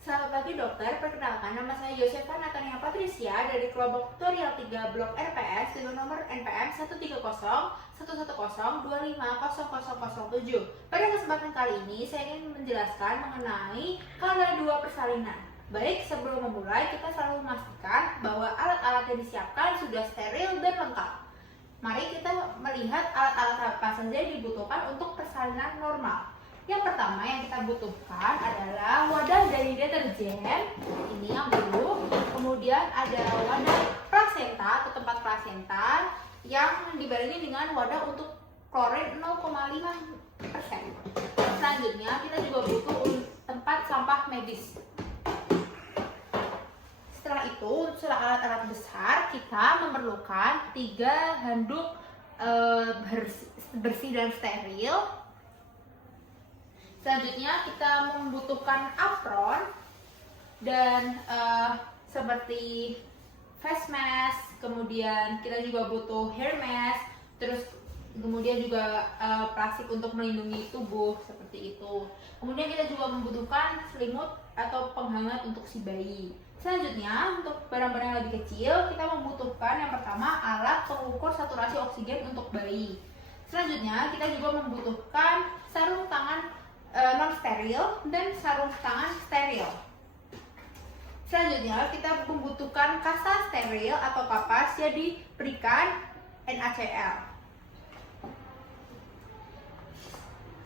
Selamat pagi dokter, perkenalkan nama saya Josefa Natania Patricia dari kelompok tutorial 3 Blok RPS dengan nomor NPM 1301102505007. Pada kesempatan kali ini saya ingin menjelaskan mengenai kadar 2 persalinan. Baik, sebelum memulai kita selalu memastikan bahwa alat-alat yang disiapkan sudah steril dan lengkap. Mari kita melihat alat-alat apa saja yang dibutuhkan untuk persalinan normal. Yang pertama yang kita butuhkan adalah wadah dari deterjen, ini yang dulu. Kemudian ada wadah plasenta atau tempat plasenta yang dibarengi dengan wadah untuk klorin 0,5%. Selanjutnya kita juga butuh tempat sampah medis. Setelah itu, untuk alat-alat besar kita memerlukan 3 handuk bersih dan steril. Selanjutnya kita membutuhkan apron dan seperti face mask, kemudian kita juga butuh hair mask, terus kemudian juga plastik untuk melindungi tubuh seperti itu. Kemudian kita juga membutuhkan selimut atau penghangat untuk si bayi. Selanjutnya untuk barang-barang yang lebih kecil kita membutuhkan yang pertama alat pengukur saturasi oksigen untuk bayi. Selanjutnya kita juga membutuhkan sarung tangan non steril dan sarung tangan steril. Selanjutnya kita membutuhkan kasa steril atau kapas yang diberikan NaCl.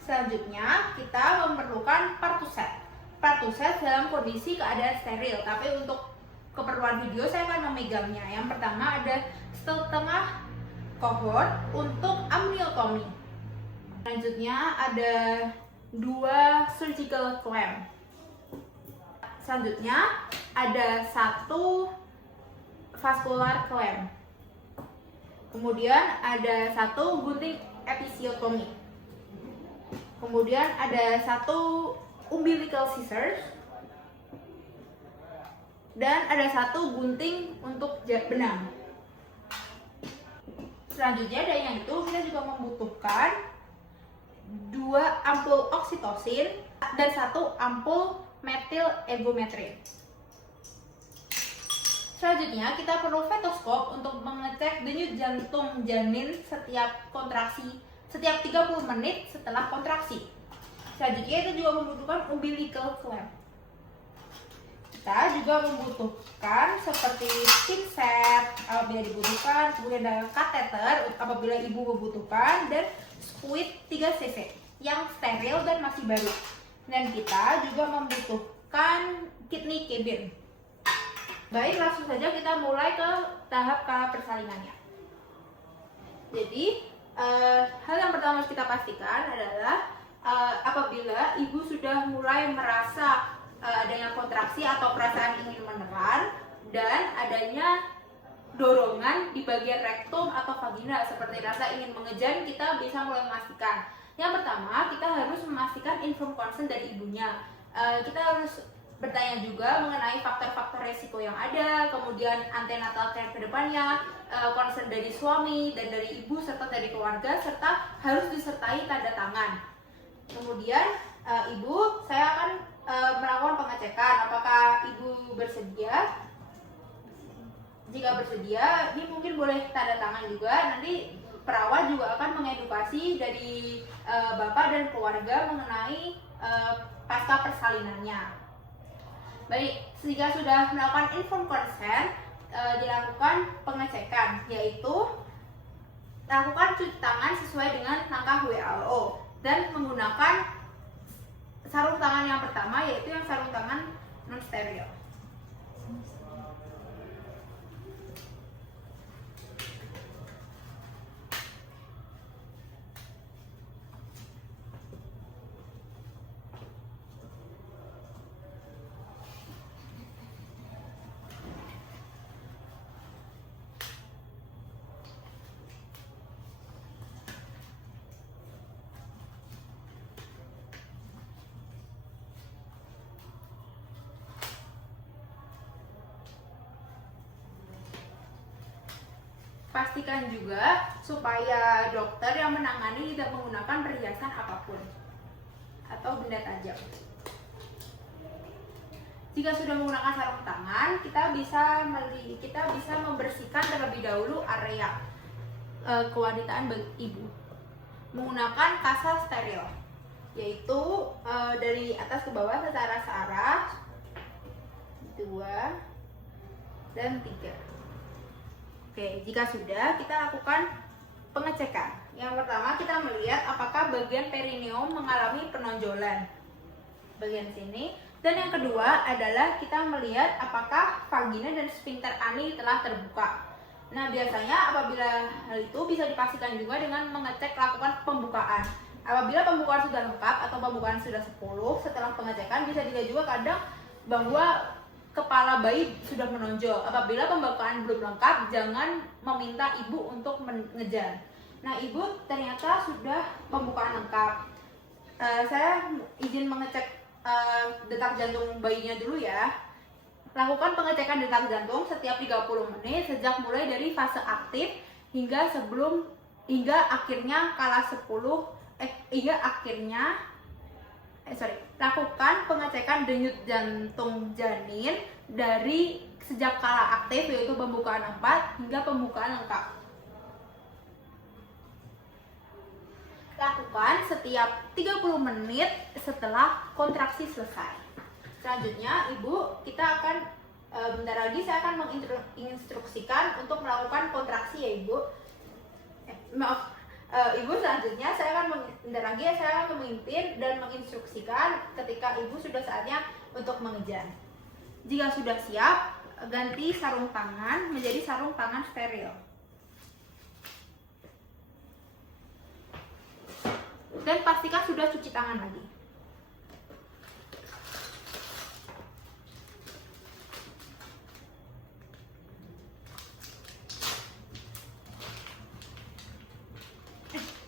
Selanjutnya kita memerlukan partuset. Partuset dalam kondisi keadaan steril, tapi untuk keperluan video saya akan memegangnya. Yang pertama ada setengah kohort untuk amniotomi. Selanjutnya ada 2 surgical clamp. Selanjutnya ada 1 vascular clamp. Kemudian ada 1 gunting episiotomi. Kemudian ada 1 umbilical scissors. Dan ada 1 gunting untuk benang. Selanjutnya dari yang itu kita juga membutuhkan 2 ampul oksitosin dan 1 ampul metil ergometrin. Selanjutnya kita perlu stetoskop untuk mengecek denyut jantung janin setiap kontraksi setiap 30 menit setelah kontraksi. Selanjutnya kita juga membutuhkan umbilical clamp. Kita juga membutuhkan seperti pinset apabila dibutuhkan, kemudian ada kateter apabila ibu membutuhkan, dan squid 3 cc yang steril dan masih baru. Dan kita juga membutuhkan kidney cabin. Baik, langsung saja kita mulai ke tahap persalinannya. Jadi hal yang pertama harus kita pastikan adalah apabila ibu sudah mulai merasa adanya kontraksi atau perasaan ingin menelan dan adanya dorongan di bagian rektum atau vagina seperti rasa ingin mengejan, kita bisa mulai memastikan. Yang pertama, kita harus memastikan informed consent dari ibunya. Kita harus bertanya juga mengenai faktor-faktor resiko yang ada, kemudian antenatal care ke depannya, concern dari suami dan dari ibu serta dari keluarga, serta harus disertai tanda tangan. Kemudian ibu, saya akan melakukan pengecekan apakah ibu bersedia. Jika bersedia, ini mungkin boleh tanda tangan juga. Nanti perawat juga akan mengedukasi dari bapak dan keluarga mengenai pasca persalinannya. Baik, jika sudah melakukan informed consent, dilakukan pengecekan, yaitu lakukan cuci tangan sesuai dengan langkah WHO dan menggunakan sarung tangan yang pertama, yaitu yang sarung tangan non steril. Pastikan juga supaya dokter yang menangani tidak menggunakan perhiasan apapun atau benda tajam. Jika sudah menggunakan sarung tangan, kita bisa membersihkan terlebih dahulu area kewanitaan bagi ibu menggunakan kasa steril, yaitu dari atas ke bawah secara searah 2 dan 3. Oke, jika sudah, kita lakukan pengecekan. Yang pertama, kita melihat apakah bagian perineum mengalami penonjolan bagian sini. Dan yang kedua adalah kita melihat apakah vagina dan sphincter ani telah terbuka. Nah, biasanya apabila hal itu bisa dipastikan juga dengan lakukan pembukaan. Apabila pembukaan sudah lengkap atau pembukaan sudah 10, setelah pengecekan bisa dilihat juga kadang bahwa kepala bayi sudah menonjol. Apabila pembukaan belum lengkap, jangan meminta ibu untuk mengejar. Nah, ibu ternyata sudah pembukaan lengkap. Saya izin mengecek detak jantung bayinya dulu ya. Lakukan pengecekan detak jantung setiap 30 menit sejak mulai dari fase aktif hingga akhirnya lakukan pengecekan denyut jantung janin dari sejak kala aktif, yaitu pembukaan 4 hingga pembukaan lengkap. Lakukan setiap 30 menit setelah kontraksi selesai. Selanjutnya, kita akan bentar lagi saya akan menginstruksikan untuk melakukan kontraksi ya ibu. Ibu selanjutnya bentar lagi saya akan memimpin dan menginstruksikan ketika ibu sudah saatnya untuk mengejar. Jika sudah siap, ganti sarung tangan menjadi sarung tangan steril. Dan pastikan sudah cuci tangan lagi.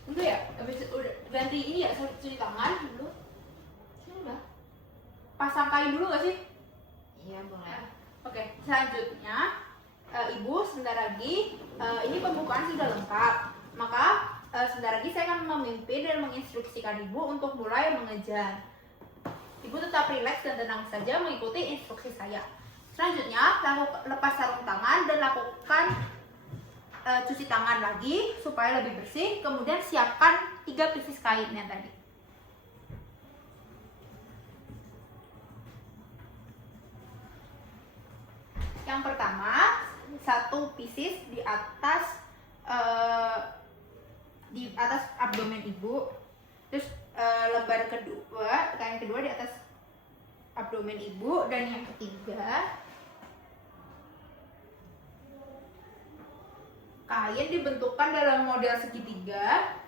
Tunggu ya, udah ganti ini ya, cuci tangan dulu. Udah. Pasang kain dulu gak sih? Iya, boleh. Oke, selanjutnya ibu sebentar lagi ini pembukaan sudah lengkap. Maka sebentar lagi saya akan memimpin dan menginstruksikan ibu untuk mulai mengejar. Ibu tetap rileks dan tenang saja mengikuti instruksi saya. Selanjutnya, lepas sarung tangan dan lakukan cuci tangan lagi supaya lebih bersih. Kemudian siapkan 3 pieces kainnya tadi. Yang pertama, 1 pieces di atas abdomen ibu. Terus lembar kedua, kain kedua di atas abdomen ibu, dan yang ketiga kain dibentukkan dalam model segitiga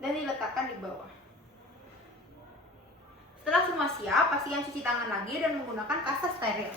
dan diletakkan di bawah. Setelah semua siap, pastikan cuci tangan lagi dan menggunakan kasa steril.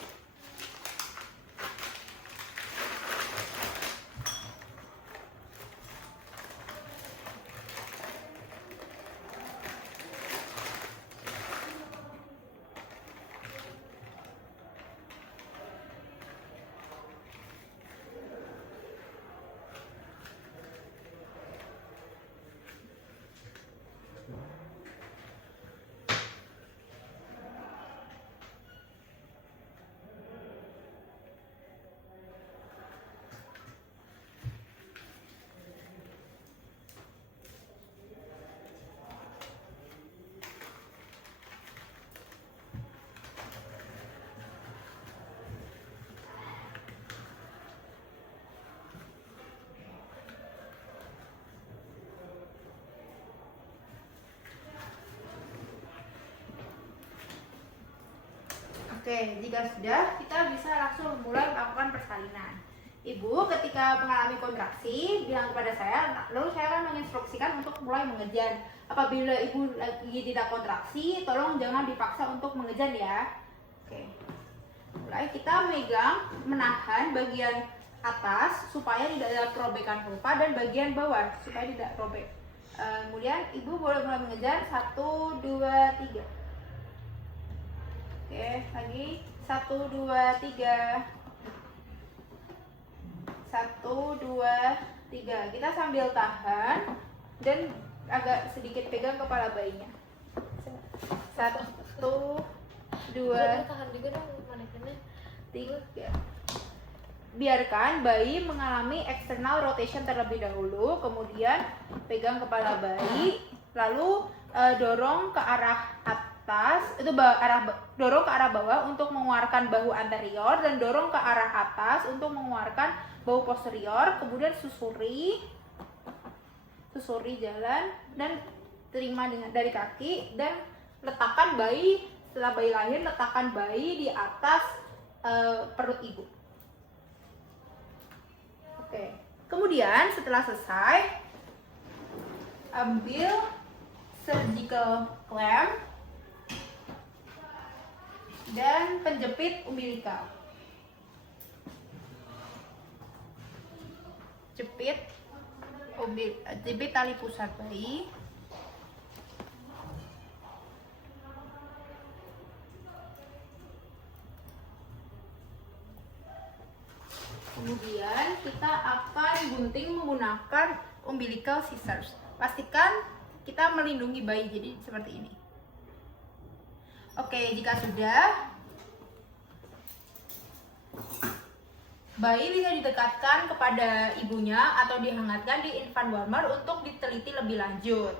Oke, jika sudah, kita bisa langsung mulai melakukan persalinan. Ibu ketika mengalami kontraksi bilang kepada saya, lalu saya akan menginstruksikan untuk mulai mengejar. Apabila ibu lagi tidak kontraksi, tolong jangan dipaksa untuk mengejar ya. Oke, mulai kita menahan bagian atas supaya tidak ada perobekan vulva dan bagian bawah supaya tidak robek. Kemudian ibu boleh mulai mengejar 1, 2, 3. Oke, lagi 1, 2, 3. 1, 2, 3. Kita sambil tahan dan agak sedikit pegang kepala bayinya. 1, 1, 2, tahan juga dong manekennya. 3. Biarkan bayi mengalami external rotation terlebih dahulu, kemudian pegang kepala bayi, lalu dorong ke arah atas, dorong ke arah bawah untuk mengeluarkan bahu anterior dan dorong ke arah atas untuk mengeluarkan bahu posterior, kemudian susuri jalan dan terima dari kaki dan letakkan bayi, setelah bayi lahir letakkan bayi di atas perut ibu. Oke. Kemudian setelah selesai, ambil surgical clamp dan penjepit umbilical. Jepit tali pusar bayi. Kemudian kita akan gunting menggunakan umbilical scissors. Pastikan kita melindungi bayi, jadi seperti ini. Oke, jika sudah, bayi bisa didekatkan kepada ibunya atau dihangatkan di infant warmer untuk diteliti lebih lanjut.